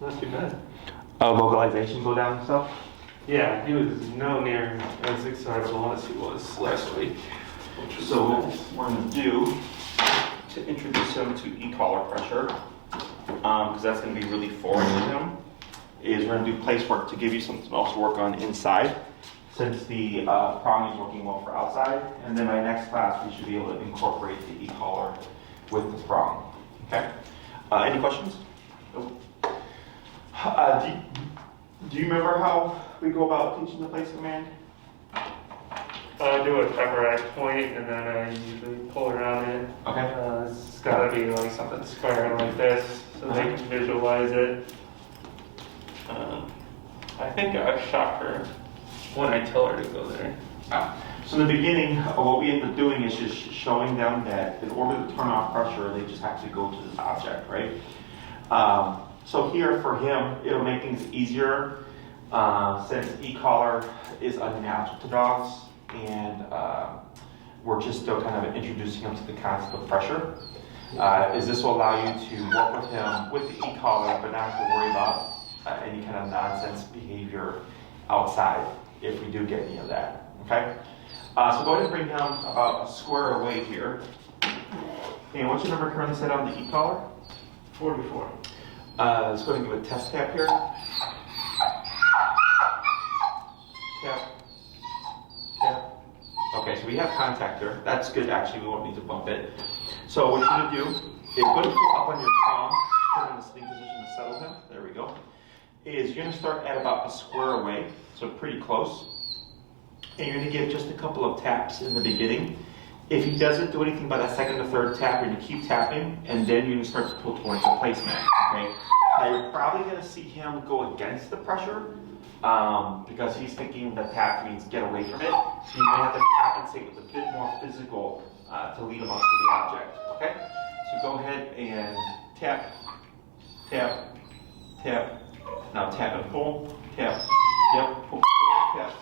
Not too bad. Vocalization go down and stuff? Yeah, he was no near as excitable as he was last week. So what we're going to do to introduce him to e-collar pressure, because that's going to be really foreign to him, is we're going to do place work to give you something else to work on inside, since the prong is working well for outside. And then by next class, we should be able to incorporate the e-collar with the prong. Okay? Any questions? Nope. Do you remember how we go about teaching the place command? I do a pepper at point and then I usually pull around it. Okay. It's gotta be like something square like this so they can visualize it. I think I've shot her when I tell her to go there. So in the beginning, what we end up doing is just showing them that in order to turn off pressure, they just have to go to this object, right? So here for him, it'll make things easier since e-collar is unnatural to dogs, and we're just still kind of introducing him to the concept of pressure. Is this will allow you to work with him with the e-collar, but not have to worry about any kind of nonsense behavior outside if we do get any of that. Okay. So go ahead and bring him about a square away here. And what's your number currently set on the e-collar? 44. Let's go ahead and give a test tap here. Tap. Tap. Okay, so we have contact here. That's good, actually. We won't need to bump it. So what you're going to do is go to pull up on your palm, put him in the sitting position to settle him. There we go. Is you're going to start at about a square away, so pretty close. And you're going to give just a couple of taps in the beginning. If he doesn't do anything by that second or third tap, you're going to keep tapping, and then you're going to start to pull towards the placement. Okay? Now you're probably going to see him go against the pressure because he's thinking that tap means get away from it. So you may have to compensate with a bit more physical to lead him onto the object. Okay? So go ahead and tap, tap, tap. Now tap and pull, tap. Yep, pull, tap.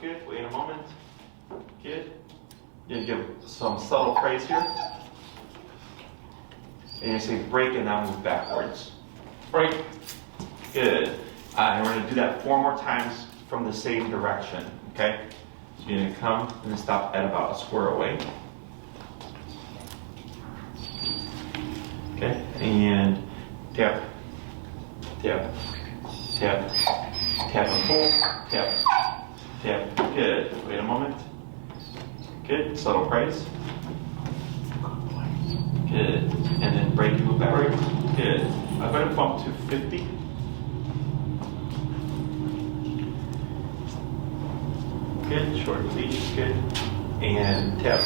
Good. Wait a moment. Good. You're going to give some subtle praise here. And you say break and now move backwards. Break. Good. And we're going to do that 4 more times from the same direction. Okay? So you're going to come and then stop at about a square away. Okay? And tap, tap, tap, tap and pull, tap, tap. Good. Wait a moment. Good. Subtle praise. Good. And then break and move backward. Good. I'm going to bump to 50. Good. Short release. Good. And tap.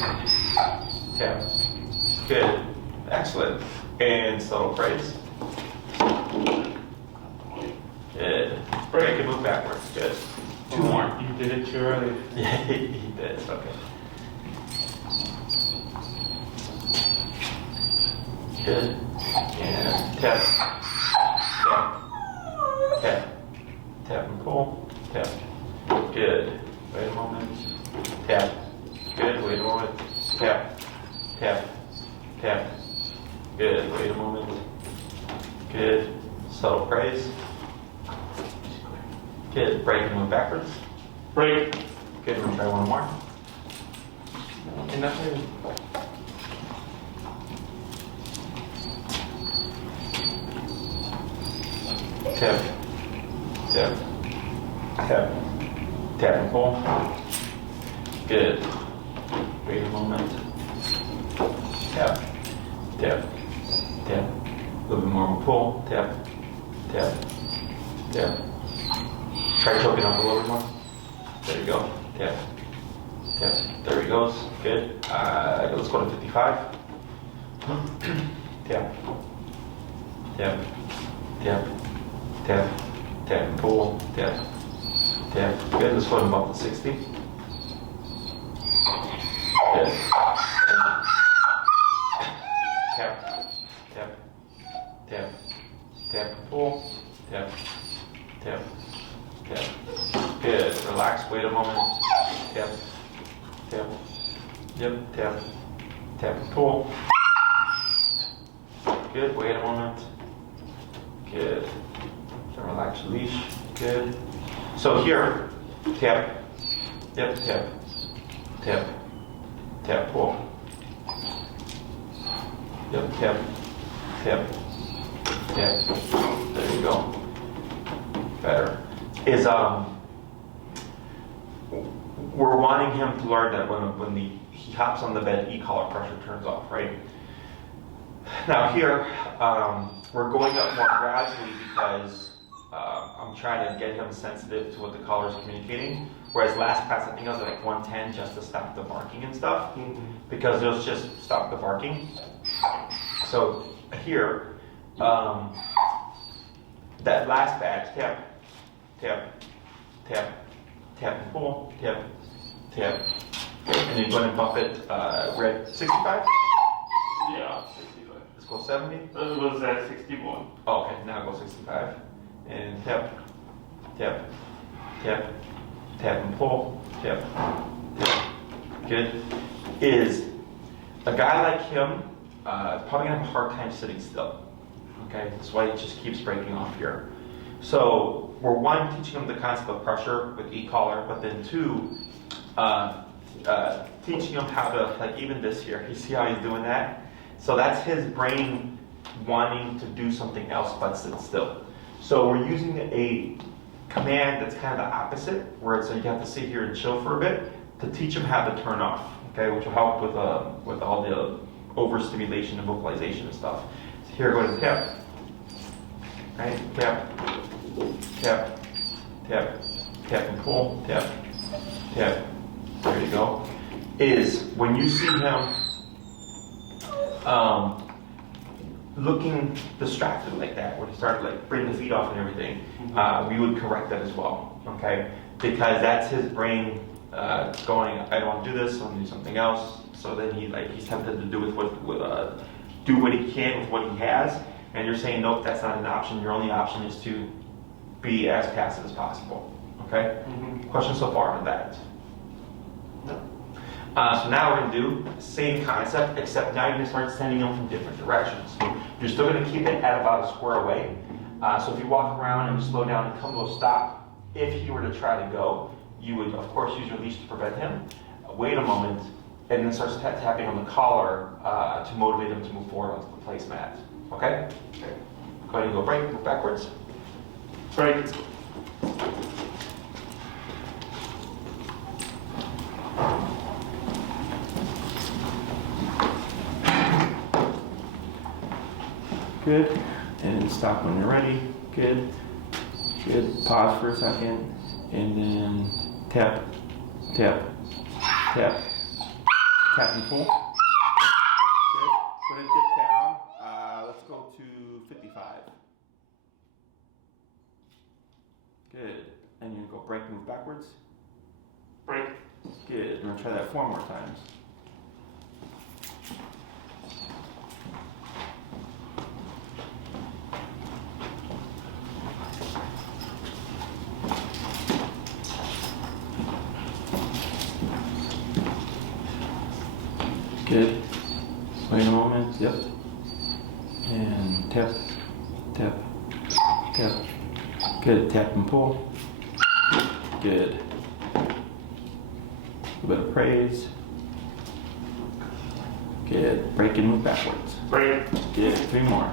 Tap. Good. Excellent. And subtle praise. Good. Break and move backwards. Good. 2 more. You did it too early. Yeah, he did. Okay. Good. And tap. Tap. Tap. Tap and pull. Tap. Good. Wait a moment. Tap. Good. Wait a moment. Tap. Tap. Tap. Good. Wait a moment. Good. Subtle praise. Good. Break and move backwards. Break. Good. We'll try one more. And that's it. Tap. Tap. Tap. Tap and pull. Good. Wait a moment. Tap. Tap. Tap. A little bit more pull. Tap. Tap. Tap. Try choking up a little bit more. There you go. Tap. Tap. There he goes. Good. Let's go to 55. Tap. Tap. Tap. Tap. Tap and pull. Tap. Tap. Good. Let's go ahead and bump to 60. Good. Tap. Tap. Tap. Tap and pull. Tap. Tap. Tap. Good. Relax. Wait a moment. Tap. Tap. Yep. Tap. Tap and pull. Good. Wait a moment. Good. And relax your leash. Good. So here, tap. Yep, tap. Tap. Tap, pull. Yep, tap. Tap. Tap. There you go. Better. Is we're wanting him to learn that when he hops on the bed, e-collar pressure turns off, right? Now here, we're going up more gradually because I'm trying to get him sensitive to what the collar is communicating. Whereas last class, I think I was at like 110 just to stop the barking and stuff, because it was just stop the barking. So here, that last batch, tap, tap, tap, tap and pull, tap, tap, and then go ahead and bump it. We're at 65? Yeah, 65. Let's go 70? It was at 61. Oh, okay, now go 65. And tap, tap, tap, tap and pull, tap, tap. Good. Is a guy like him probably gonna have a hard time sitting still. Okay, that's why it just keeps breaking off here. So we're one, teaching him the concept of pressure with e-collar, but then two, teaching him how to, like even this here, you see how he's doing that? So that's his brain wanting to do something else but sit still. So we're using a command that's kind of the opposite, where it's like you have to sit here and chill for a bit to teach him how to turn off, okay, which will help with all the overstimulation and vocalization and stuff. So here, go ahead and tap. Right, tap, tap, tap, tap and pull, tap, tap. There you go. Is when you see him looking distracted like that, when he started like bringing the feet off and everything, we would correct that as well, okay? Because that's his brain going, I don't want to do this, I want to do something else. So then he's tempted to do do what he can with what he has, and you're saying nope, that's not an option. Your only option is to be as passive as possible. Okay? Questions so far on that? No. So now we're going to do the same concept, except now you're going to start sending them from different directions. You're still going to keep it at about a square away. So if you walk around and you slow down and come to a stop, if he were to try to go, you would of course use your leash to prevent him. Wait a moment, and then start tapping on the collar to motivate him to move forward onto the placemat. Okay? Okay. Go ahead and go break, move backwards. Break. Good. And stop when you're ready. Good. Good. Pause for a second. And then tap, tap, tap, tap and pull. Good. Put it dip down. Let's go to 55. Good. And you go break, move backwards. Break. Good. I'm gonna try that 4 more times. Good. Wait a moment. Yep. And tap, tap, tap. Good. Tap and pull. Good. A bit of praise. Good. Break and move backwards. Break. Good. 3 more.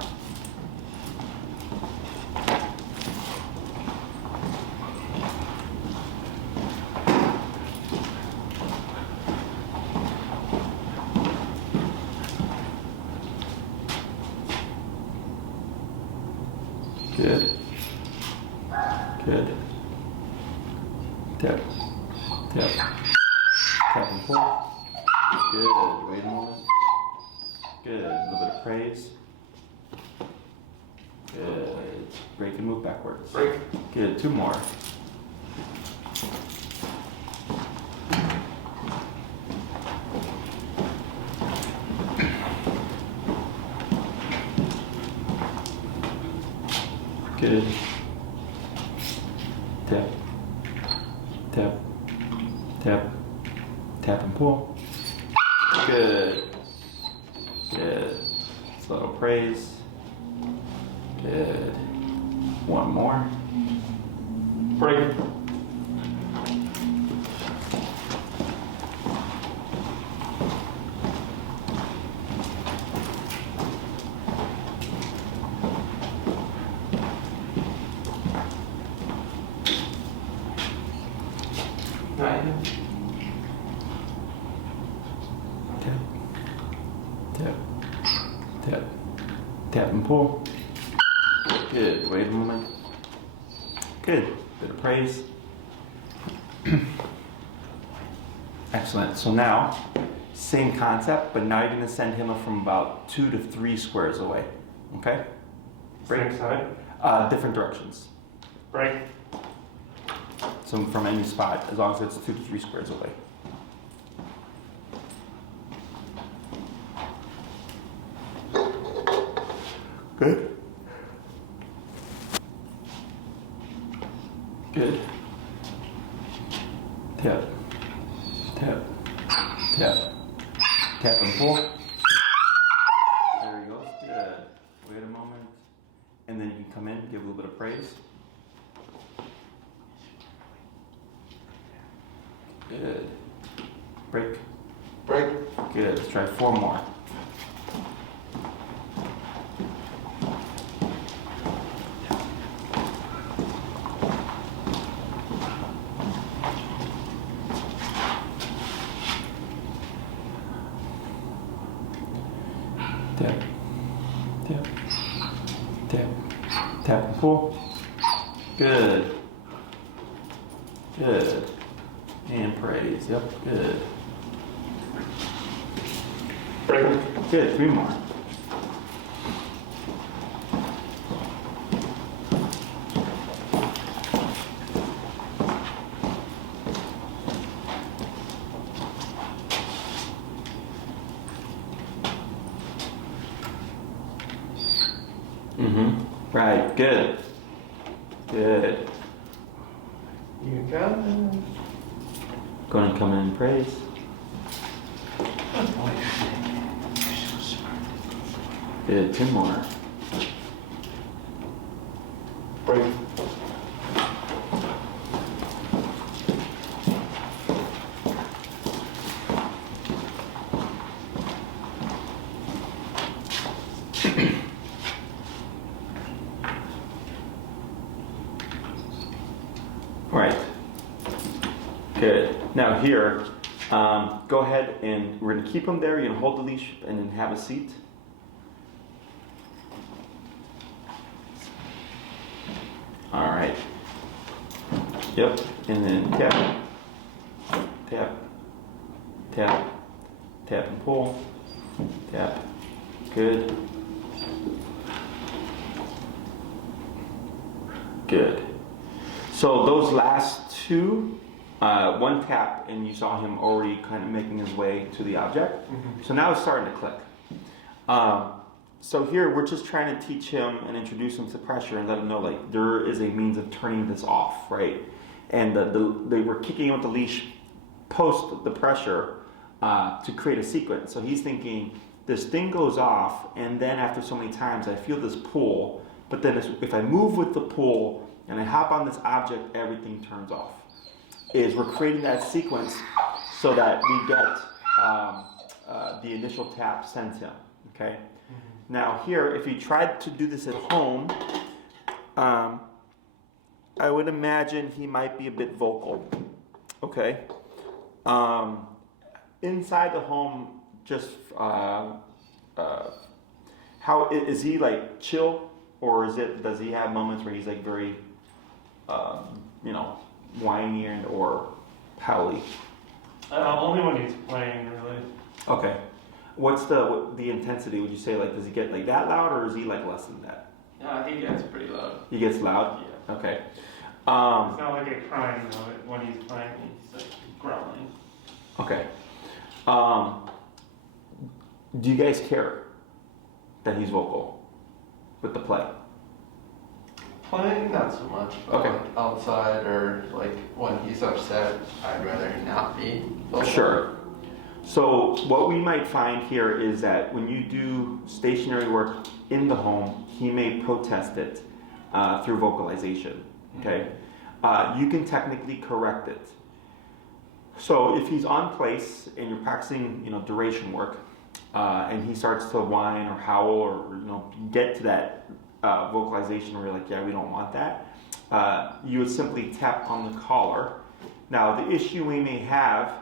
Good. Good. Tap. Tap. Tap and pull. Good. Wait a moment. Good. A little bit of praise. Good. Break and move backwards. Break. Good. 2 more. Good. Tap. Tap. Tap. Tap and pull. Good. Good. Just a little praise. Good. 1 more. Break. Tap, tap, tap, tap and pull. Good, wait a moment. Good, bit of praise. Excellent, so now, same concept, but now you're gonna send him from about 2 to 3 squares away, okay? Same side. Different directions. Break. So from any spot, as long as it's 2 to 3 squares away. Good. Good. Tap. Tap. Tap. Tap and pull. There he goes. Good. Wait a moment. And then you can come in, give a little bit of praise. Good. Break. Break. Good. Let's try 4 more. Tap. Tap. Tap. Tap and pull. Good. Good. And praise. Yep, good. Break. Good, 3 more. Right, good. Good. You got it. Go ahead and come in and praise. Good, 2 more. Break. Right. Good. Now here, go ahead and we're gonna keep him there. You're gonna hold the leash and then have a seat. All right. Yep. And then tap, tap, tap, tap and pull, tap. Good. Good. So those last 2, 1 tap, and you saw him already kind of making his way to the object. So now it's starting to click. So here we're just trying to teach him and introduce him to pressure and let him know like there is a means of turning this off, right? And they were kicking him with the leash post the pressure to create a sequence. So he's thinking this thing goes off, and then after so many times I feel this pull, but then if I move with the pull and I hop on this object, everything turns off. We're creating that sequence so that we get the initial tap sends him, okay? Now here, if you tried to do this at home, I would imagine he might be a bit vocal, okay? Inside the home, just, how, is he like chill, or does he have moments where he's like very, whiny or howly? Only when he's playing, really. Okay. What's the intensity? Would you say like does he get like that loud, or is he like less than that? Yeah, he gets pretty loud. He gets loud. Yeah. Okay. It's not like a crying though. When he's playing, he's like growling. Okay. Do you guys care that he's vocal with the play? Playing, not so much. But Okay. like outside or like when he's upset, I'd rather not be vocal. Sure. So what we might find here is that when you do stationary work in the home, he may protest it through vocalization. Okay. you can technically correct it. So if he's on place and you're practicing, duration work, and he starts to whine or howl or get to that vocalization where you're like, yeah, we don't want that, you would simply tap on the collar. Now the issue we may have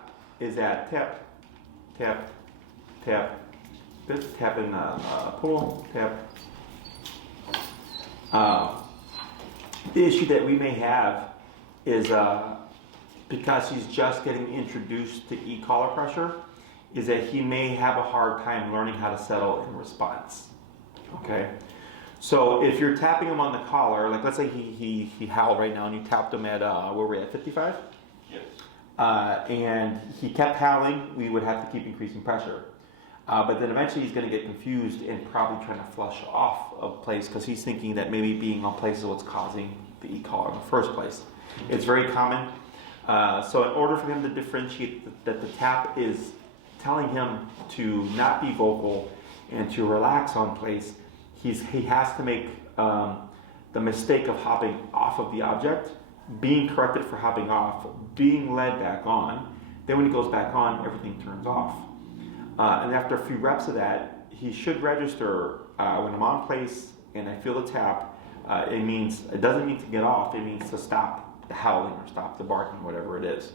is that tap, tap, tap, this tap in pull, tap. The issue that we may have is because he's just getting introduced to e-collar pressure, is that he may have a hard time learning how to settle in response. Okay? So if you're tapping him on the collar, like let's say he howled right now and you tapped him at, where we're at, 55? Yes. And he kept howling, we would have to keep increasing pressure. But then eventually he's going to get confused and probably trying to flush off of place because he's thinking that maybe being on place is what's causing the e-collar in the first place. It's very common. So in order for him to differentiate that the tap is telling him to not be vocal and to relax on place, he has to make the mistake of hopping off of the object, being corrected for hopping off, being led back on. Then when he goes back on, everything turns off. And after a few reps of that, he should register when I'm on place and I feel the tap. It doesn't mean to get off, it means to stop the howling or stop the barking, whatever it is.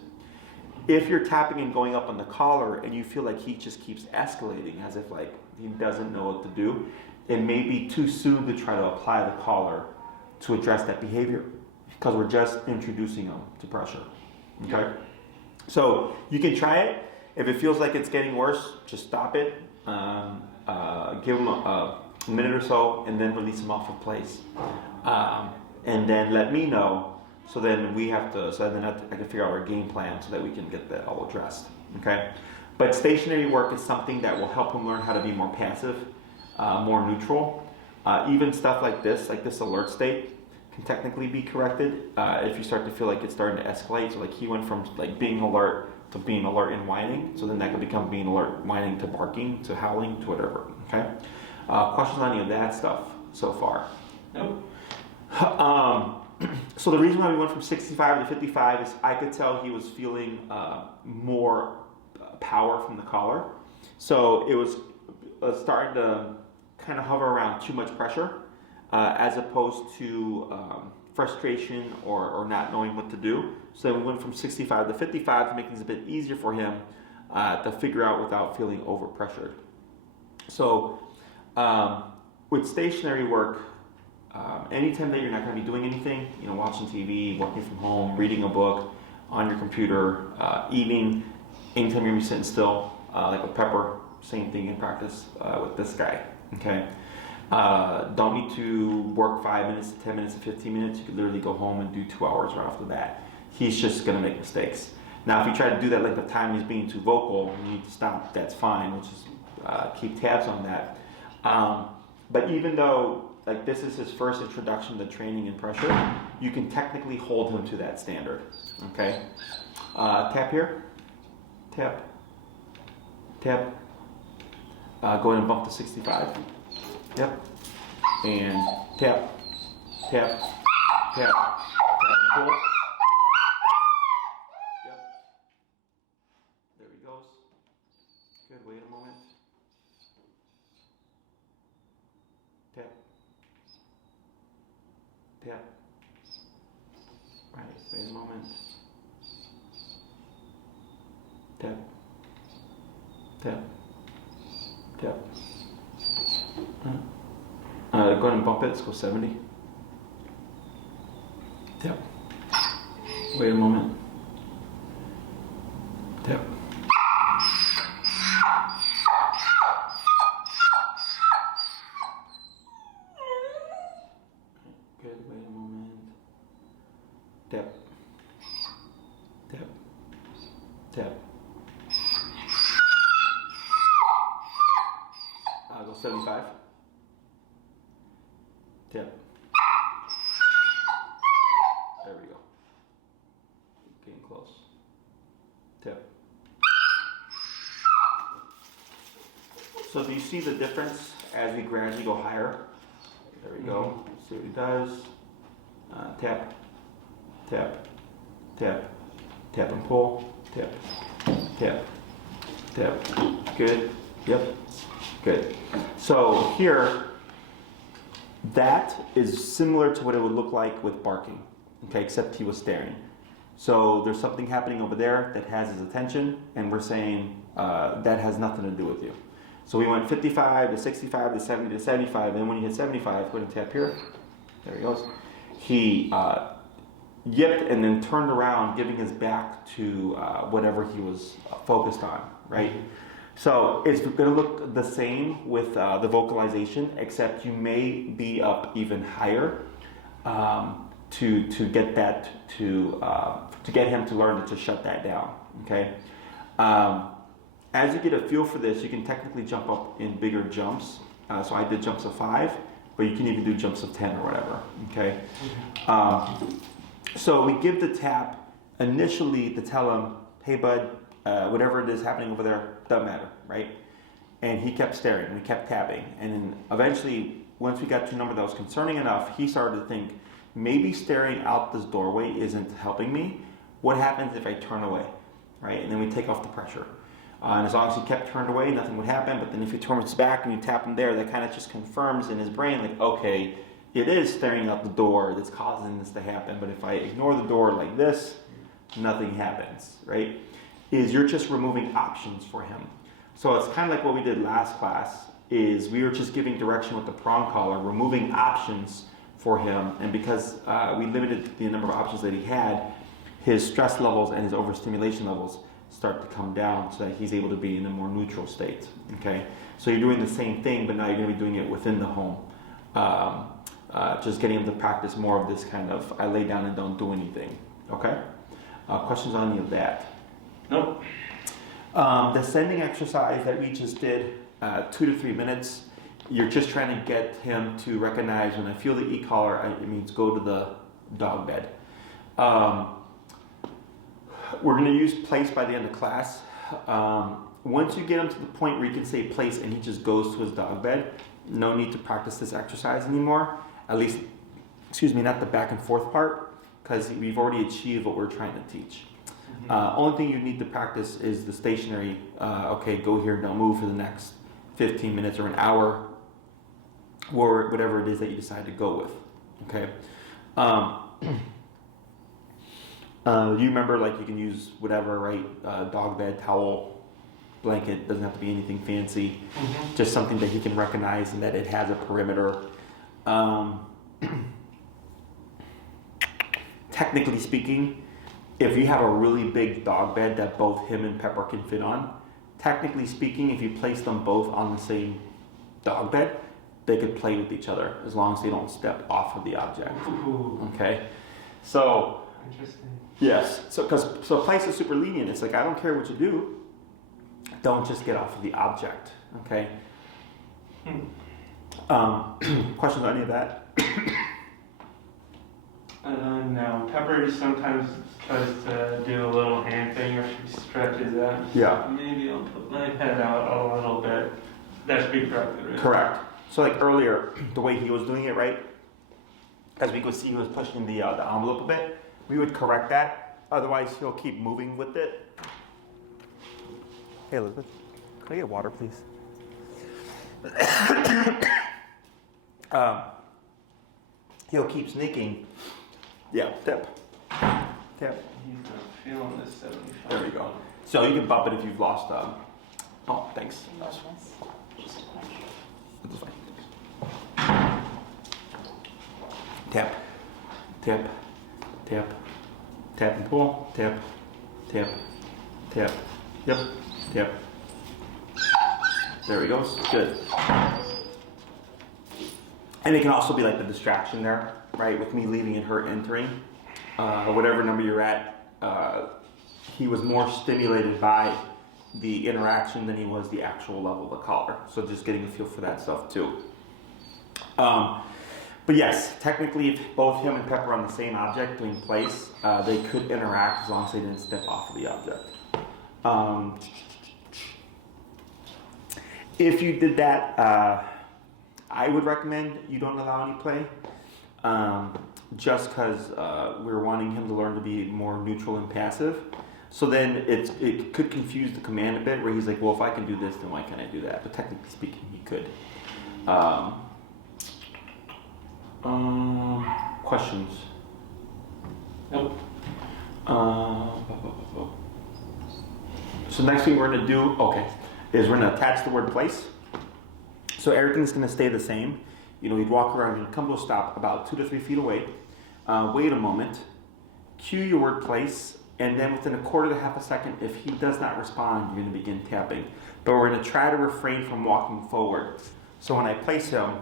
If you're tapping and going up on the collar and you feel like he just keeps escalating as if like he doesn't know what to do, it may be too soon to try to apply the collar to address that behavior because we're just introducing him to pressure. Okay? So you can try it. If it feels like it's getting worse, just stop it. Give him a minute or so and then release him off of place. And then let me know. So then I can figure out our game plan so that we can get that all addressed. Okay? But stationary work is something that will help him learn how to be more passive, more neutral. Even stuff like this alert state can technically be corrected if you start to feel like it's starting to escalate. So like he went from like being alert to being alert and whining. So then that could become being alert, whining to barking to howling to whatever. Okay? Questions on any of that stuff so far? Nope. So the reason why we went from 65 to 55 is I could tell he was feeling more power from the collar. So it was starting to kind of hover around too much pressure as opposed to frustration or not knowing what to do. So then we went from 65 to 55 to make things a bit easier for him to figure out without feeling overpressured. So with stationary work, anytime that you're not going to be doing anything, watching TV, working from home, reading a book, on your computer, eating, anytime you're sitting still, like with Pepper, same thing in practice with this guy, okay? Don't need to work 5 minutes, 10 minutes, 15 minutes. You could literally go home and do 2 hours right off the bat. He's just going to make mistakes. Now, if you try to do that length of time, he's being too vocal, you need to stop, that's fine. We'll just keep tabs on that. But even though like this is his first introduction to training and pressure, you can technically hold him to that standard, okay? Tap here, tap, tap. Go ahead and bump to 65, yep. And tap, tap, tap, tap, and pull. Yep. There he goes. Good, wait a moment. Tap. Tap. Right, wait a moment. Tap. Tap. Tap. Go ahead and bump it, let's go 70. Tap. Wait a moment. Tap. Good, wait a moment. Tap. Tap. Tap. Go 75. Tap. There we go. Getting close. Tap. So do you see the difference as we gradually go higher? There we go. See what he does. Tap. tap, tap, tap and pull, tap, tap, tap. Good. Yep. Good. So here, that is similar to what it would look like with barking, okay, except he was staring. So there's something happening over there that has his attention, and we're saying that has nothing to do with you. So we went 55 to 65 to 70 to 75, and when he hit 75, we're going to tap here. There he goes. He yipped and then turned around, giving his back to whatever he was focused on, right? So it's going to look the same with the vocalization, except you may be up even higher to get that to get him to learn to shut that down. Okay. As you get a feel for this, you can technically jump up in bigger jumps. So I did jumps of 5, but you can even do jumps of 10 or whatever. Okay. So we give the tap initially to tell him, hey bud, whatever it is happening over there, doesn't matter, right? And he kept staring, we kept tapping. And then eventually, once we got to a number that was concerning enough, he started to think, maybe staring out this doorway isn't helping me. What happens if I turn away, right? And then we take off the pressure. And as long as he kept turned away, nothing would happen. But then if he turns back and you tap him there, that kind of just confirms in his brain, like, okay, it is staring out the door that's causing this to happen. But if I ignore the door like this, nothing happens, right? You're just removing options for him. So it's kind of like what we did last class, is we were just giving direction with the prong collar, removing options for him. And because we limited the number of options that he had, his stress levels and his overstimulation levels start to come down so that he's able to be in a more neutral state, okay? So you're doing the same thing, but now you're gonna be doing it within the home. Just getting him to practice more of this kind of, I lay down and don't do anything, okay? Questions on any of that? Nope. The sending exercise that we just did, 2 to 3 minutes, you're just trying to get him to recognize when I feel the e-collar, it means go to the dog bed. We're going to use place by the end of class. Once you get him to the point where you can say place and he just goes to his dog bed, no need to practice this exercise anymore. At least, not the back and forth part, because we've already achieved what we're trying to teach. Only thing you need to practice is the stationary, okay, go here, don't move for the next 15 minutes or an hour, or whatever it is that you decide to go with, okay? You remember, like, you can use whatever, right? Dog bed, towel, blanket, doesn't have to be anything fancy. Just something that he can recognize and that it has a perimeter. Technically speaking, if you have a really big dog bed that both him and Pepper can fit on, technically speaking, if you place them both on the same dog bed, they could play with each other as long as they don't step off of the object. Okay? So, Interesting. yes. So place is super lenient. It's like, I don't care what you do. Don't just get off of the object. Okay? Questions on any of that? No. Pepper sometimes tries to do a little hand thing or she stretches out. Yeah. Maybe I'll put my head out a little bit. That should be corrected, right? Correct. So like earlier, the way he was doing it, right? As we could see, he was pushing the envelope a bit. We would correct that. Otherwise, he'll keep moving with it. Hey, Elizabeth, can I get water, please? He'll keep sneaking. Yeah, tap. Tap. He's not feeling this 75. There we go. So you can bump it if you've lost. Oh, thanks. Nervousness. Just a question. That's fine. Tap. Tap. Tap. Tap and pull. Tap. Tap. Tap. Yep. Tap. There he goes. Good. And it can also be like the distraction there, right? With me leaving and her entering. Whatever number you're at, he was more stimulated by the interaction than he was the actual level of the collar. So just getting a feel for that stuff too. But yes, technically if both him and Pepper are on the same object doing place, they could interact as long as they didn't step off of the object. If you did that, I would recommend you don't allow any play. just because we're wanting him to learn to be more neutral and passive. So then it could confuse the command a bit, where he's like, well, if I can do this, then why can't I do that? But technically speaking, he could. Questions? Nope. So next thing we're going to do, is we're going to attach the word place. So everything's going to stay the same. You know, you'd walk around and come to a stop about 2 to 3 feet away. Wait a moment. Cue your word place. And then within a quarter to half a second, if he does not respond, you're going to begin tapping. But we're going to try to refrain from walking forward. So when I place him,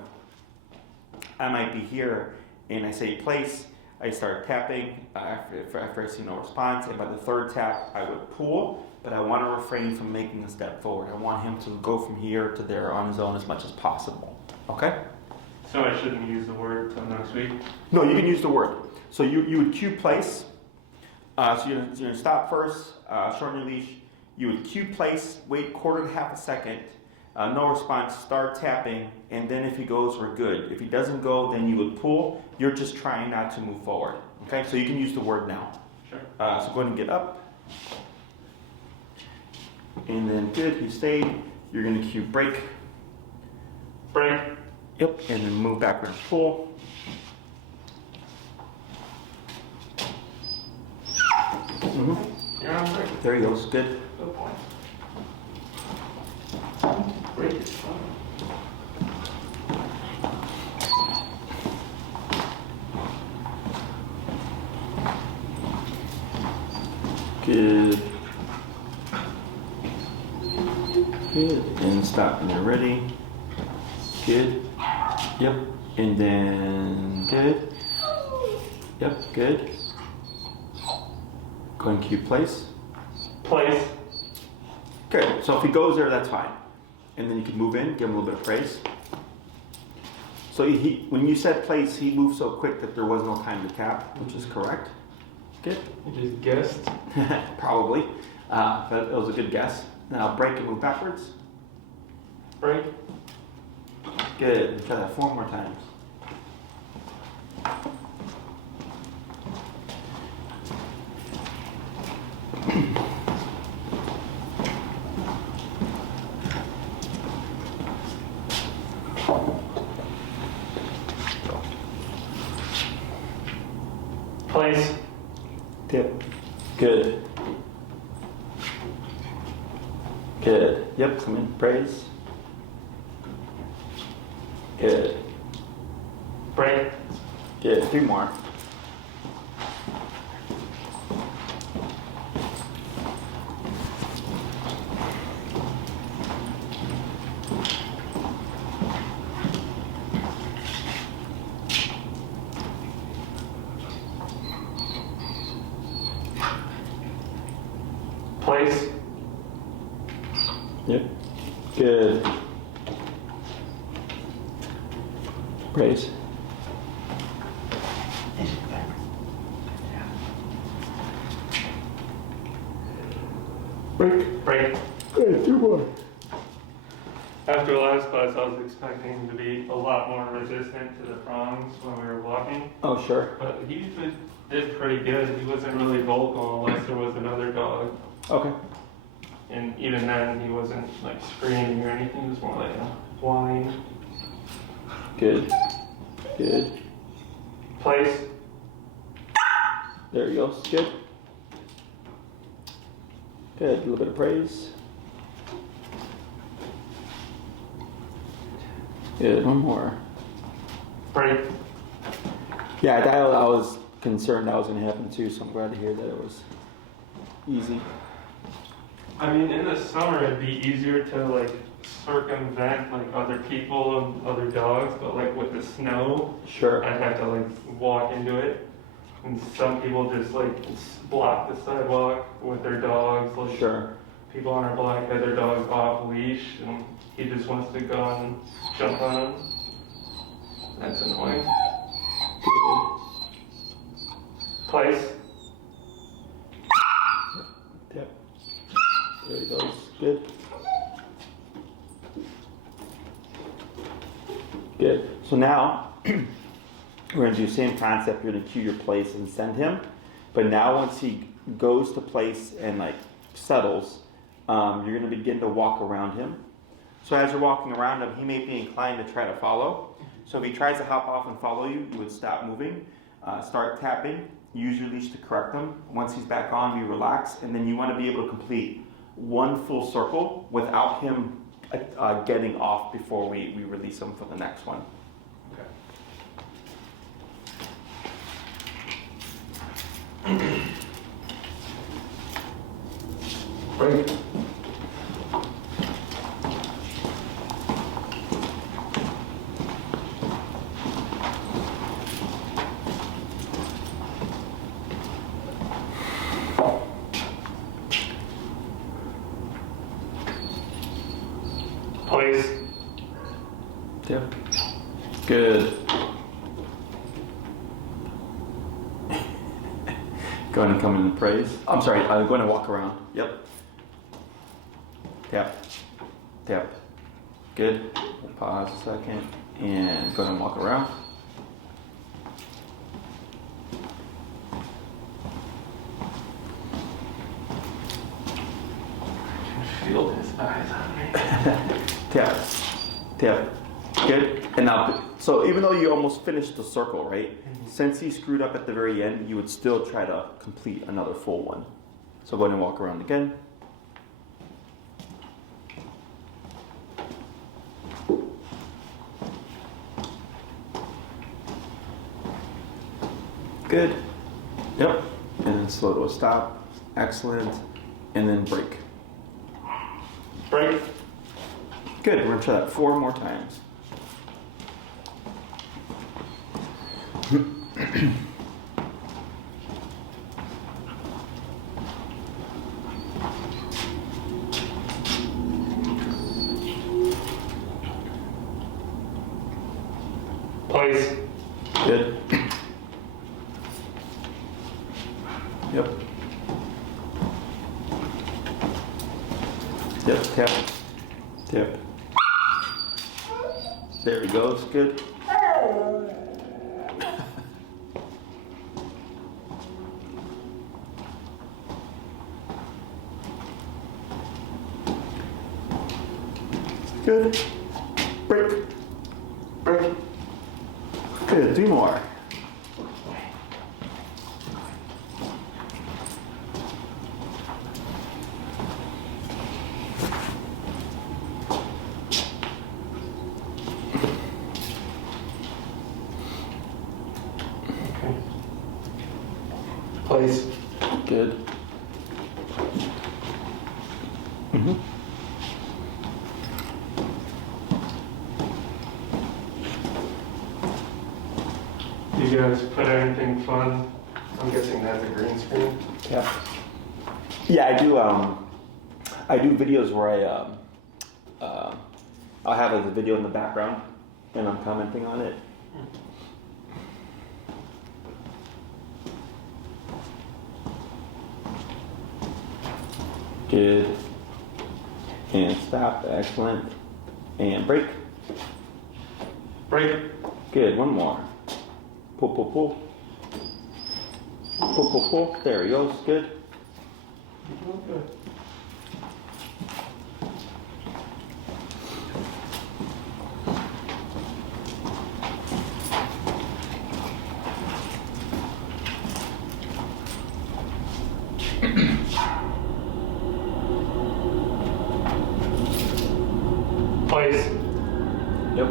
I might be here and I say place. I start tapping after I see no response. And by the third tap, I would pull. But I want to refrain from making a step forward. I want him to go from here to there on his own as much as possible. Okay? So I shouldn't use the word till next week? No, you can use the word. So you would cue place. So you're going to stop first, shorten your leash. You would cue place, wait quarter to half a second. No response, start tapping. And then if he goes, we're good. If he doesn't go, then you would pull. You're just trying not to move forward. Okay? So you can use the word now. Sure. So go ahead and get up. And then good, he stayed. You're going to cue break. Break. Yep, and then move backward and pull. You're on break. There he goes, good. Good point. Break is fun. Good. Good. And stop when you're ready. Good. Yep. And then good. Yep, good. Go and cue place. Place. Good. So if he goes there, that's fine. And then you can move in, give him a little bit of praise. So when you said place, he moved so quick that there was no time to tap, which is correct. Good. You just guessed. Probably. But it was a good guess. Now break and move backwards. Break. Good. Try that 4 more times. Place. Tip. Good. Good. Yep, come in. Praise. Good. Break. Good. 3 more. Place. Yep. Good. Praise. Break. Break. Good. 2 more. After last class, I was expecting to be a lot more resistant to the prongs when we were walking, Oh, sure. but he did pretty good. He wasn't really vocal unless there was another dog. Okay. And even then, he wasn't like screaming or anything. It was more like a whine. Good. Good. Place. There he goes. Good. Good. A little bit of praise. Good. 1 more. Break. Yeah, I was concerned that was going to happen too, so I'm glad to hear that it was easy. I mean, in the summer, it'd be easier to like circumvent like other people and other dogs, but like with the snow, Sure. I'd have to like walk into it. And some people just like block the sidewalk with their dogs. Like Sure. people on our block had their dogs off leash, and he just wants to go and jump on them. That's annoying. Good. Place. Yep. There he goes. Good. Good. So now, We're gonna do the same concept. You're gonna cue your place and send him. But now once he goes to place and like settles, you're gonna begin to walk around him. So as you're walking around him, he may be inclined to try to follow. So if he tries to hop off and follow you, you would stop moving, start tapping, use your leash to correct him. Once he's back on, you relax, and then you want to be able to complete one full circle without him getting off before we release him for the next one. Break. Place. Yep. Good. Go ahead and come into praise. I'm sorry, I'm going to walk around. Yep. Tap. Tap. Good. We'll pause a second and go ahead and walk around. Feel his eyes on me. Tap. Tap. Good. And now, so even though you almost finished the circle, right? Since he screwed up at the very end, you would still try to complete another full one. So go ahead and walk around again. Good. Yep. And then slow to a stop. Excellent. And then break. Break. Good. We're going to try that 4 more times. Place. Good. Yep. Yep, tap. Tap. There he goes. Good. Good. Break. Break. Good. 3 more. Place. Good. Mm-hmm. You guys put anything fun? I'm guessing that's a green screen. Yeah. Yeah, I do videos where I'll have the video in the background and I'm commenting on it. Good. And stop. Excellent. And break. Break. Good. 1 more. Pull, pull, pull. Pull, pull, pull. There he goes. Good. Okay. Place. Yep.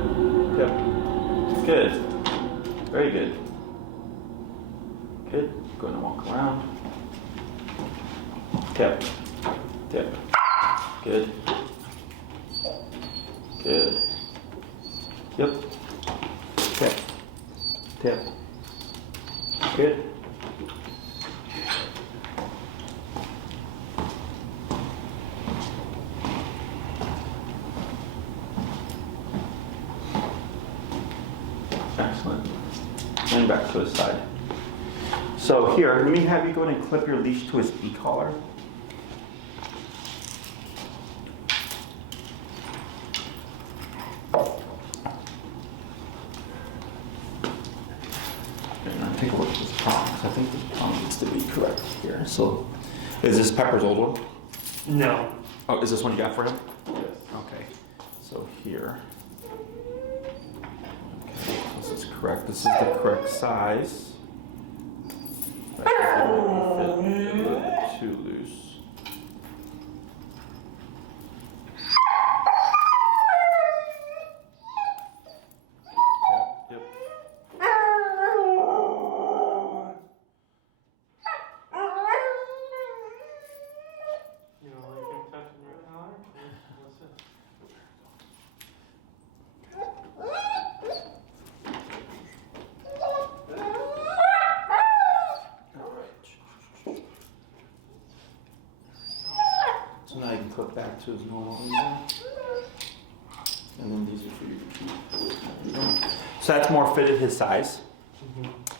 Yep. Good. Very good. Good. Going to walk around. Tap. Tap. Good. Good. Yep. Tap. Tap. Good. Excellent. And back to his side. So here, let me have you go ahead and clip your leash to his e-collar. Take a look at this prong. I think the prong needs to be correct here. So, is this Pepper's old one? No. Oh, is this one you got for him? Yes. Okay. So here. Okay, this is correct. This is the correct size. That might fit a little bit too loose. Yep. You don't like him touching your collar? What's it? So now you can clip back to his normal area. And then these are for your feet. So that's more fitted his size.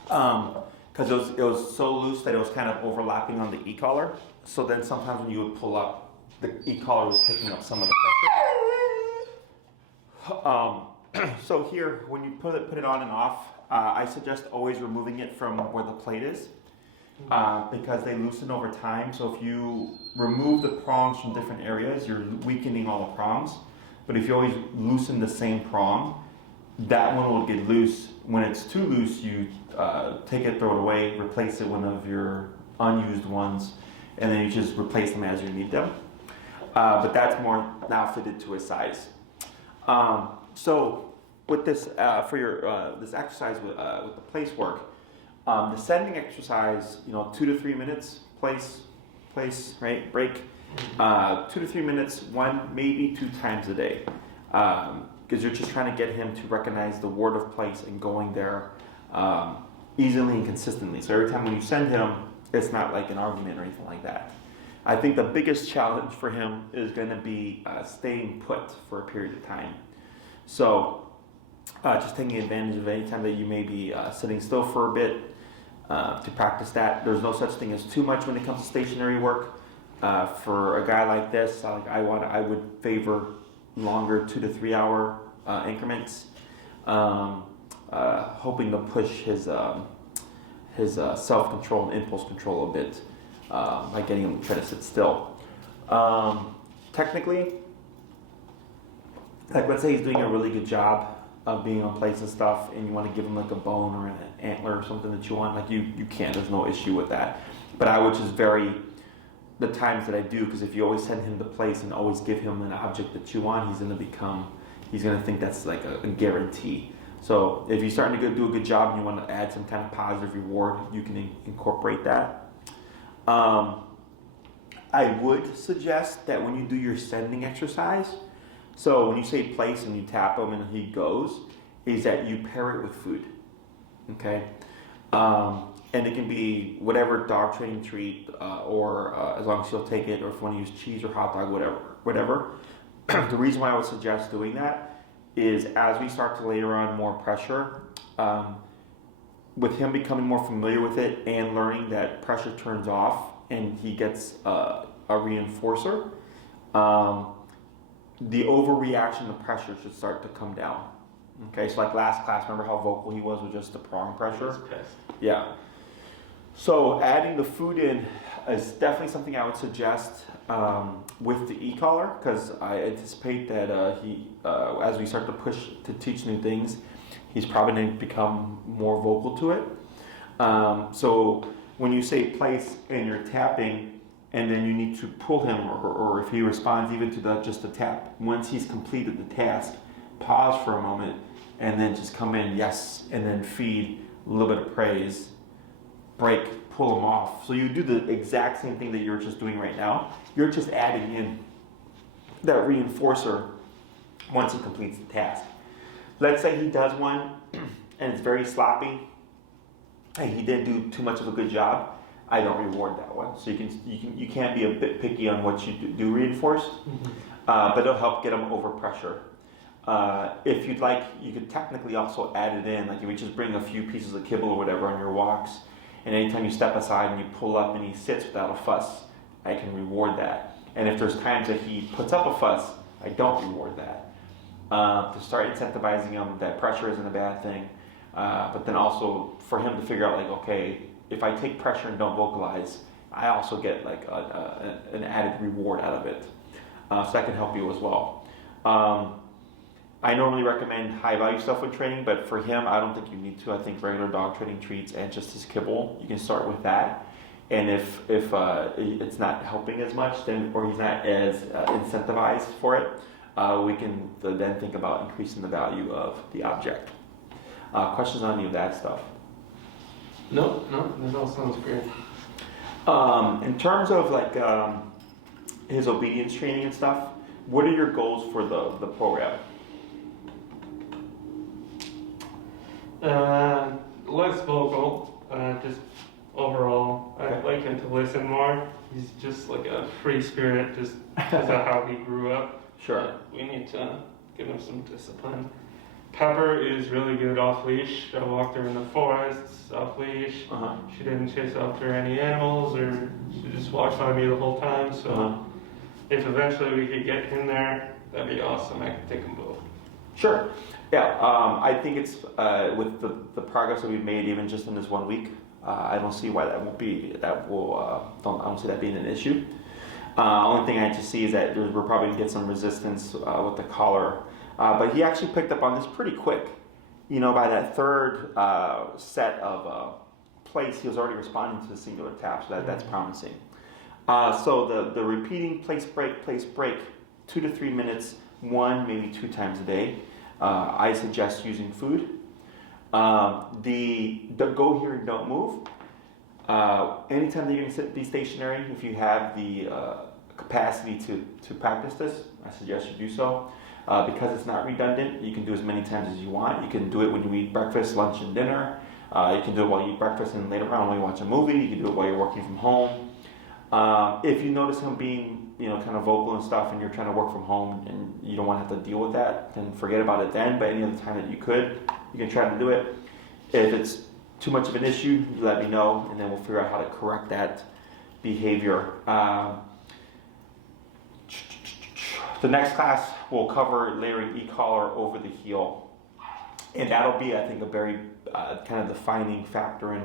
Because it was so loose that it was kind of overlapping on the e-collar. So then sometimes when you would pull up, the e-collar was picking up some of the pressure. So here, when you put it on and off, I suggest always removing it from where the plate is. Because they loosen over time. So if you remove the prongs from different areas, you're weakening all the prongs. But if you always loosen the same prong, that one will get loose. When it's too loose, you take it, throw it away, replace it with one of your unused ones, and then you just replace them as you need them. But that's more now fitted to his size. So with this, for your this exercise with the place work, the sending exercise, 2 to 3 minutes, place, right, break. 2 to 3 minutes, 1, maybe 2 times a day. Because you're just trying to get him to recognize the word of place and going there easily and consistently. So every time when you send him, it's not like an argument or anything like that. I think the biggest challenge for him is going to be staying put for a period of time. So just taking advantage of any time that you may be sitting still for a bit to practice that. There's no such thing as too much when it comes to stationary work. For a guy like this, I would favor longer 2 to 3 hour increments, hoping to push his self-control and impulse control a bit by getting him to try to sit still. Technically, like let's say he's doing a really good job of being on place and stuff, and you want to give him like a bone or an antler or something that you want, like you can. There's no issue with that. But I would just vary the times that I do, because if you always send him to place and always give him an object that you want, he's gonna think that's like a guarantee. So if you're starting to do a good job and you want to add some kind of positive reward, you can incorporate that. I would suggest that when you do your sending exercise, so when you say place and you tap him and he goes, is that you pair it with food, okay? And it can be whatever dog training treat, or as long as he'll take it, or if you want to use cheese or hot dog, whatever. The reason why I would suggest doing that is as we start to layer on more pressure, with him becoming more familiar with it and learning that pressure turns off and he gets a reinforcer, the overreaction to pressure should start to come down. Okay, so like last class, remember how vocal he was with just the prong pressure? Yeah. So adding the food in is definitely something I would suggest with the e-collar, because I anticipate that he, as we start to push to teach new things, he's probably going to become more vocal to it. So when you say place and you're tapping, and then you need to pull him, or if he responds even to just the tap, once he's completed the task, pause for a moment, and then just come in, yes, and then feed a little bit of praise, break, pull him off. So you do the exact same thing that you're just doing right now. You're just adding in that reinforcer once he completes the task. Let's say he does one and it's very sloppy and he didn't do too much of a good job. I don't reward that one. So you can't be a bit picky on what you do reinforce, but it'll help get him over pressure. If you'd like, you could technically also add it in, like you would just bring a few pieces of kibble or whatever on your walks, and anytime you step aside and you pull up and he sits without a fuss, I can reward that. And if there's times that he puts up a fuss, I don't reward that. To start incentivizing him that pressure isn't a bad thing. but then also for him to figure out like, okay, if I take pressure and don't vocalize, I also get like an added reward out of it. So that can help you as well. I normally recommend high value stuff with training, but for him, I don't think you need to. I think regular dog training treats and just his kibble, you can start with that. And if it's not helping as much, then or he's not as incentivized for it, we can then think about increasing the value of the object. Questions on any of that stuff? No, that all sounds great. In terms of like his obedience training and stuff, what are your goals for the program? Less vocal, just overall. I'd like him to listen more. He's just like a free spirit, just because of how he grew up. Sure. We need to give him some discipline. Pepper is really good off leash. I walked her in the forests off leash. Uh-huh. She didn't chase after any animals, or she just walked by me the whole time. So if eventually we could get him there, that'd be awesome. I could take them both. Sure. Yeah. I think it's with the progress that we've made, even just in this 1 week. I don't see why that won't be. I don't see that being an issue. Only thing I just see is that we're probably gonna get some resistance with the collar. But he actually picked up on this pretty quick. You know, by that third set of plates, he was already responding to the singular tap, so that's promising. So the repeating place break, 2 to 3 minutes, 1, maybe 2 times a day. I suggest using food. The go here and don't move. Anytime that you're going to be stationary, if you have the capacity to practice this, I suggest you do so. Because it's not redundant, you can do as many times as you want. You can do it when you eat breakfast, lunch, and dinner. You can do it while you eat breakfast and later on when you watch a movie. You can do it while you're working from home. If you notice him being, kind of vocal and stuff, and you're trying to work from home and you don't want to have to deal with that, then forget about it then. But any other time that you can try to do it. If it's too much of an issue, you let me know, and then we'll figure out how to correct that behavior. The next class will cover layering e-collar over the heel. And that'll be, I think, a very kind of defining factor in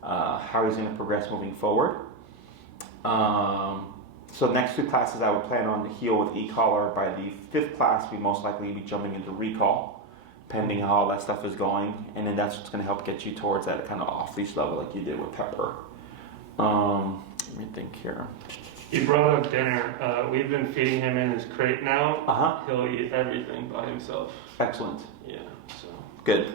how he's going to progress moving forward. So the next 2 classes I would plan on the heel with e-collar. By the 5th class, we most likely be jumping into recall, depending on how all that stuff is going. And then that's what's going to help get you towards that kind of off-leash level like you did with Pepper. Let me think here. He brought up dinner. We've been feeding him in his crate now. He'll eat everything by himself. Excellent. Yeah, so. Good.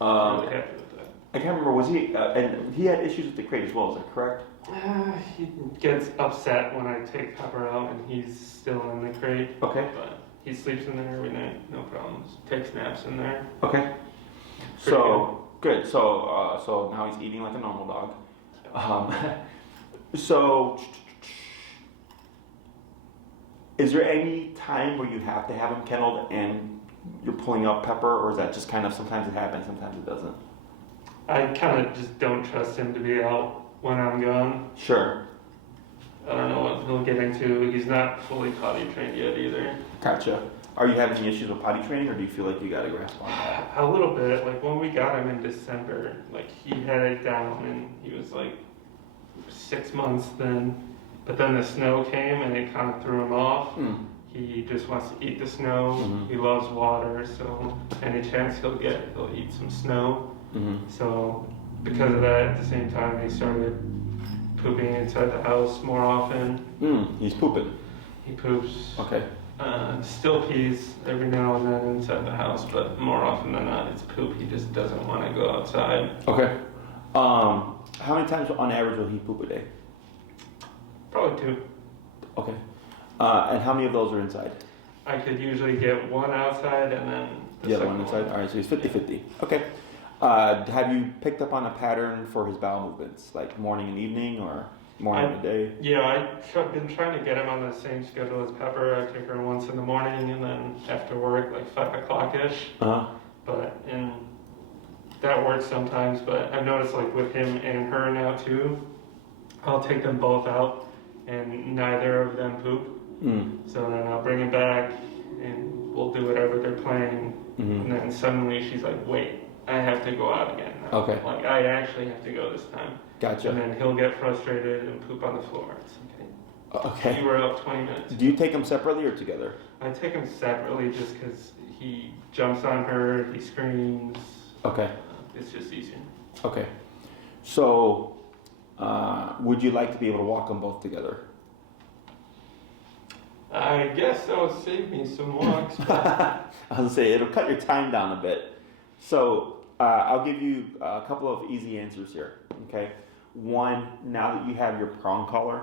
Really happy with that. I can't remember, was he, and he had issues with the crate as well, is that correct? He gets upset when I take Pepper out and he's still in the crate. Okay. But he sleeps in there every night, no problems. Takes naps in there. Okay. So, good. So now he's eating like a normal dog. So, is there any time where you have to have him kenneled and you're pulling out Pepper, or is that just kind of sometimes it happens, sometimes it doesn't? I kind of just don't trust him to be out when I'm gone. Sure. I don't know what he'll get into. He's not fully potty trained yet either. Gotcha. Are you having any issues with potty training, or do you feel like you got a grasp on that? A little bit. Like when we got him in December, like he had it down and he was like 6 months then. But then the snow came and it kind of threw him off. He just wants to eat the snow. Mm-hmm. He loves water, so any chance he'll get, he'll eat some snow. Mm-hmm. So because of that, at the same time, he started pooping inside the house more often. He's pooping. He poops. Okay. Still pees every now and then inside the house, but more often than not, it's poop. He just doesn't want to go outside. Okay. How many times on average will he poop a day? Probably 2. Okay. And how many of those are inside? I could usually get 1 outside and then The other one inside? All right, so he's 50-50. Okay. Have you picked up on a pattern for his bowel movements, like morning and evening, or morning and day? Yeah, I've been trying to get him on the same schedule as Pepper. I take her once in the morning and then after work, like 5 o'clock-ish. But that works sometimes, but I've noticed like with him and her now too, I'll take them both out and neither of them poop. So then I'll bring him back and we'll do whatever they're playing. And then suddenly she's like, wait, I have to go out again now. Okay. Like, I actually have to go this time. Gotcha. And then he'll get frustrated and poop on the floor. It's okay. Okay. You were up 20 minutes. Do you take them separately or together? I take him separately just because he jumps on her, he screams. Okay. It's just easier. Okay. So, would you like to be able to walk them both together? I guess that would save me some walks. But I was gonna say it'll cut your time down a bit. So I'll give you a couple of easy answers here. Okay. One, now that you have your prong collar,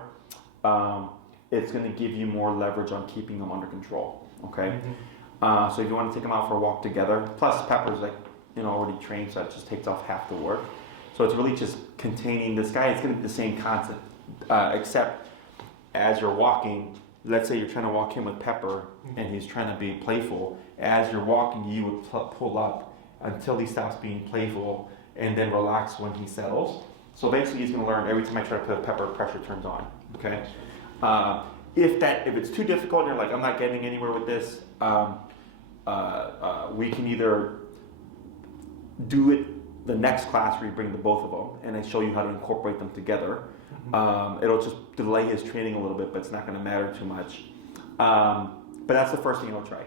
it's going to give you more leverage on keeping them under control. Okay. So if you want to take them out for a walk together, plus Pepper's like already trained, so that just takes off half the work. So it's really just containing this guy. It's going to be the same concept, except as you're walking. Let's say you're trying to walk him with Pepper and he's trying to be playful. As you're walking, you would pull up until he stops being playful and then relax when he settles. So basically he's going to learn every time I try to put Pepper, pressure turns on. Okay. If it's too difficult and you're like, I'm not getting anywhere with this, we can either do it the next class where you bring the both of them and I show you how to incorporate them together. It'll just delay his training a little bit, but it's not going to matter too much. But that's the first thing I'll try.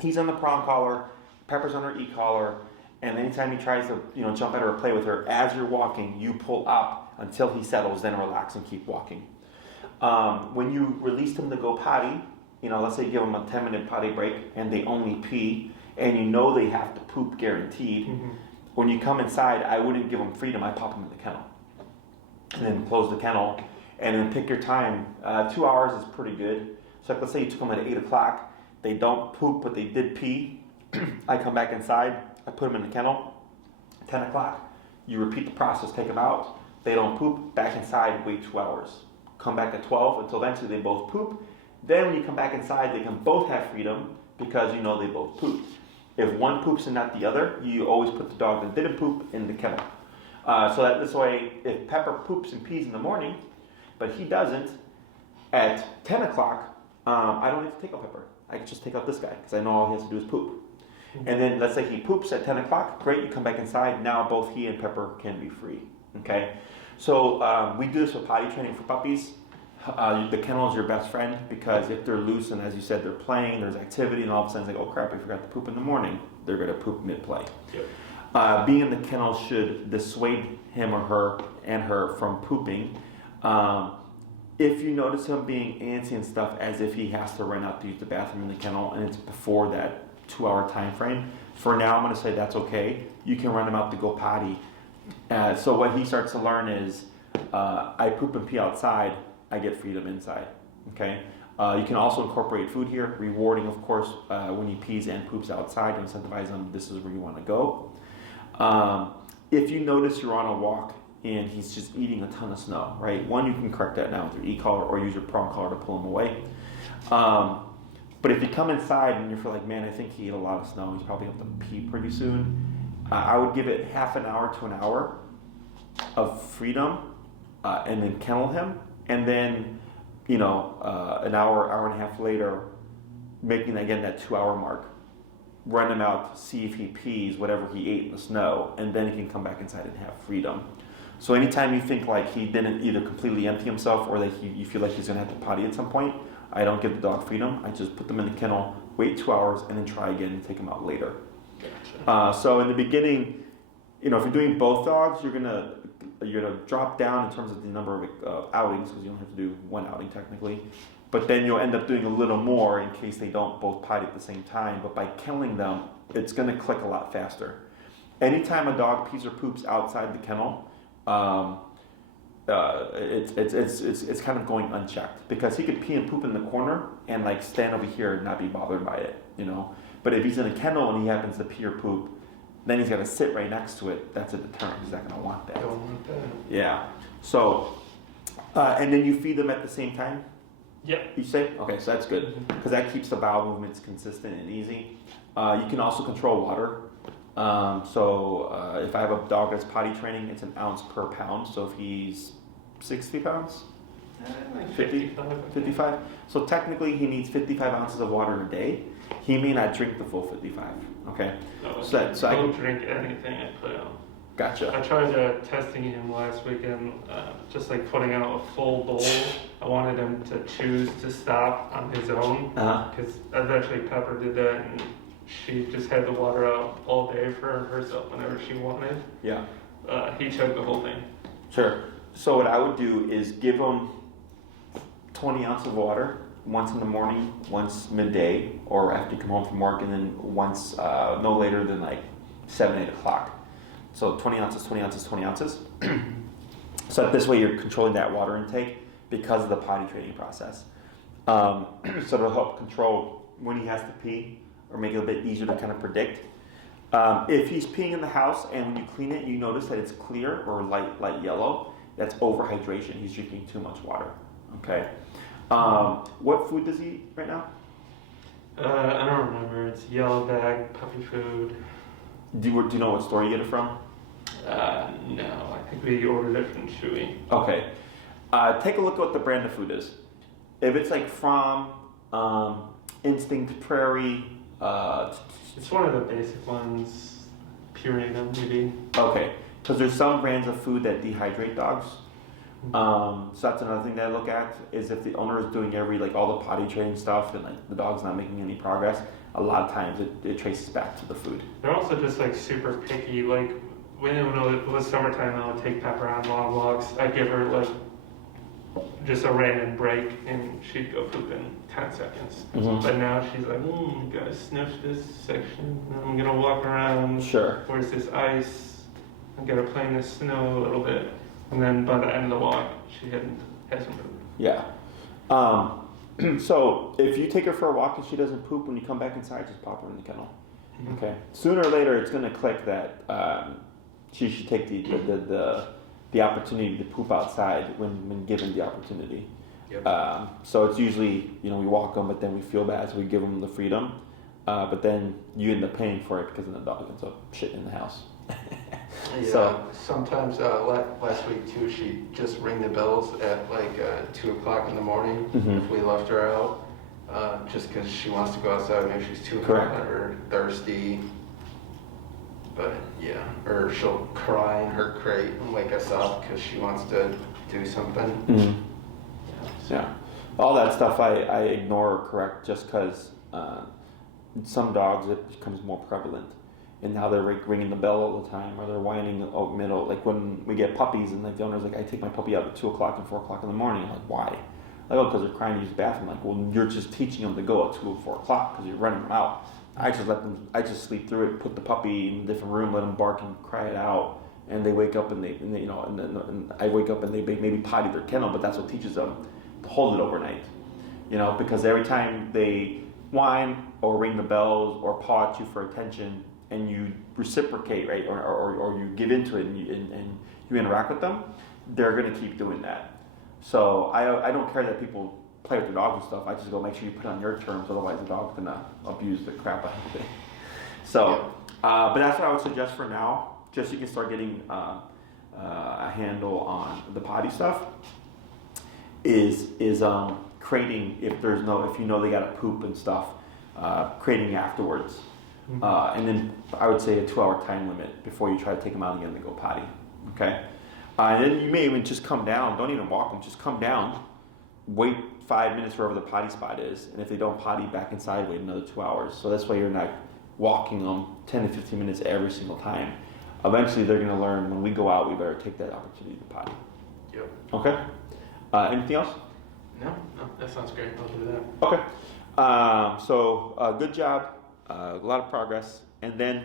He's on the prong collar, Pepper's on her e-collar, and anytime he tries to jump at her or play with her, as you're walking, you pull up until he settles, then relax and keep walking. When you release him to go potty, let's say you give him a 10-minute potty break and they only pee, and they have to poop guaranteed. When you come inside, I wouldn't give them freedom. I pop them in the kennel. And then close the kennel, and then pick your time. 2 hours is pretty good. So let's say you took them at 8 o'clock. They don't poop, but they did pee. I come back inside. I put them in the kennel. 10 o'clock. You repeat the process. Take them out. They don't poop. Back inside. Wait 2 hours. Come back at 12 until eventually they both poop. Then when you come back inside, they can both have freedom because they both poop. If one poops and not the other, you always put the dog that didn't poop in the kennel. So that this way, if Pepper poops and pees in the morning, but he doesn't, at 10 o'clock, I don't need to take out Pepper. I can just take out this guy because I know all he has to do is poop. And then let's say he poops at 10 o'clock, great, you come back inside, now both he and Pepper can be free. Okay? So we do this with potty training for puppies. The kennel is your best friend because if they're loose and as you said, they're playing, there's activity, and all of a sudden it's like, oh crap, I forgot to poop in the morning. They're going to poop mid-play. Yep. Being in the kennel should dissuade him or her from pooping. If you notice him being antsy and stuff as if he has to run out to use the bathroom in the kennel and it's before that 2 hour time frame, for now I'm going to say that's okay. You can run him out to go potty. So what he starts to learn is I poop and pee outside, I get freedom inside. Okay. You can also incorporate food here, rewarding of course when he pees and poops outside to incentivize him, this is where you want to go. If you notice you're on a walk and he's just eating a ton of snow, right? One, you can correct that now with your e-collar or use your prong collar to pull him away. But if you come inside and you're like, man, I think he ate a lot of snow, he's probably going to pee pretty soon. I would give it half an hour to an hour of freedom and then kennel him. And then, an hour, hour and a half later, making again that 2 hour mark. Run him out, see if he pees whatever he ate in the snow, and then he can come back inside and have freedom. So anytime you think like he didn't either completely empty himself or that you feel like he's going to have to potty at some point, I don't give the dog freedom. I just put them in the kennel, wait 2 hours, and then try again and take them out later. Gotcha. So in the beginning, if you're doing both dogs, you're gonna drop down in terms of the number of outings because you don't have to do one outing technically. But then you'll end up doing a little more in case they don't both potty at the same time. But by killing them, it's going to click a lot faster. Anytime a dog pees or poops outside the kennel, it's kind of going unchecked because he could pee and poop in the corner and like stand over here and not be bothered by it, But if he's in a kennel and he happens to pee or poop, then he's got to sit right next to it. That's a deterrent. He's not going to want that. Don't want that. Yeah. So, and then you feed them at the same time. Yep. You say? Okay, so that's good because that keeps the bowel movements consistent and easy. You can also control water. So if I have a dog that's potty training, it's an ounce per pound. So if he's 60 pounds, Like 50, 55. So technically he needs 55 ounces of water a day. he may not drink the full 55. Okay. No, So I don't can, drink anything I put out. gotcha. I tried testing him last weekend, just like putting out a full bowl. I wanted him to choose to stop on his own, because eventually Pepper did that, and she just had the water out all day for herself whenever she wanted. Yeah. He choked the whole thing. Sure. So what I would do is give him 20 ounces of water once in the morning, once midday, or after you come home from work, and then once no later than like 7, 8 o'clock. So 20 ounces, 20 ounces, 20 ounces. So this way you're controlling that water intake because of the potty training process. So it'll help control when he has to pee, or make it a bit easier to kind of predict. If he's peeing in the house and when you clean it, you notice that it's clear or light yellow, that's overhydration. He's drinking too much water. Okay. What food does he eat right now? I don't remember. It's yellow bag, puppy food. Do you know what store you get it from? No, I think we ordered it from Chewy. Okay. Take a look at what the brand of food is. If it's like from Instinct Prairie, It's one of the basic ones. Purina, maybe. okay, because there's some brands of food that dehydrate dogs. So that's another thing that I look at, is if the owner is doing all the potty training stuff and like the dog's not making any progress, a lot of times it traces back to the food. They're also just like super picky. Like when it was summertime, I would take Pepper on long walks. I'd give her like just a random break, and she'd go poop in 10 seconds. Mhm. But now she's like, gotta sniff this section. Then I'm gonna walk around. Sure. Where's this ice? I'm gonna play in the snow a little bit. And then by the end of the walk, she hasn't pooped. Yeah. So if you take her for a walk and she doesn't poop, when you come back inside, just pop her in the kennel. Mhm. Okay. Sooner or later, it's going to click that she should take the opportunity to poop outside when given the opportunity. Yep. So it's usually, we walk them, but then we feel bad, so we give them the freedom. But then you end up paying for it because then the dog ends up shitting in the house. Yeah, So- sometimes last week too, she'd just ring the bells at like 2 o'clock in the morning Mhm. if we left her out, just because she wants to go outside. Maybe she's too Correct. hot or thirsty. But yeah, or she'll cry in her crate and wake us up because she wants to do something. Mhm. So- Yeah, all that stuff I ignore or correct just because some dogs it becomes more prevalent, and now they're ringing the bell all the time, or they're whining out middle. Like when we get puppies, and like the owner's like, I take my puppy out at 2 o'clock and 4 o'clock in the morning. I'm like, why? Like, oh, because they're crying to use the bathroom. Like, well, you're just teaching them to go at 2 or 4 o'clock because you're running them out. I just sleep through it, put the puppy in a different room, let them bark and cry it out, and they wake up and and I wake up and they maybe potty their kennel, but that's what teaches them to hold it overnight. Because every time they whine or ring the bells or paw at you for attention, and you reciprocate, right, or you give into it and you interact with them, they're going to keep doing that. So I don't care that people play with their dogs and stuff. I just go make sure you put it on your terms, otherwise the dog's going to abuse the crap out of it. So, but that's what I would suggest for now, just so you can start getting a handle on the potty stuff. Is crating if you know they got to poop and stuff, crating afterwards. And then I would say a 2-hour time limit before you try to take them out again to go potty. Okay? And then you may even just come down. Don't even walk them. Just come down. Wait 5 minutes wherever the potty spot is. And if they don't potty, back inside, wait another 2 hours. So that's why you're not walking them 10 to 15 minutes every single time. Eventually, they're going to learn when we go out, we better take that opportunity to potty. Yep. Okay? Anything else? No, that sounds great. I'll do that. Okay. So good job. A lot of progress. And then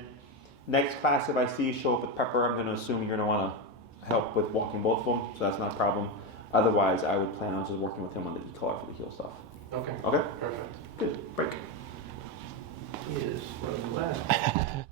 next class, if I see you show up with Pepper, I'm going to assume you're going to want to help with walking both of them, so that's not a problem. Otherwise, I would plan on just working with him on the decolor for the heel stuff. Okay. Okay? Perfect. Good. Break. He is running left.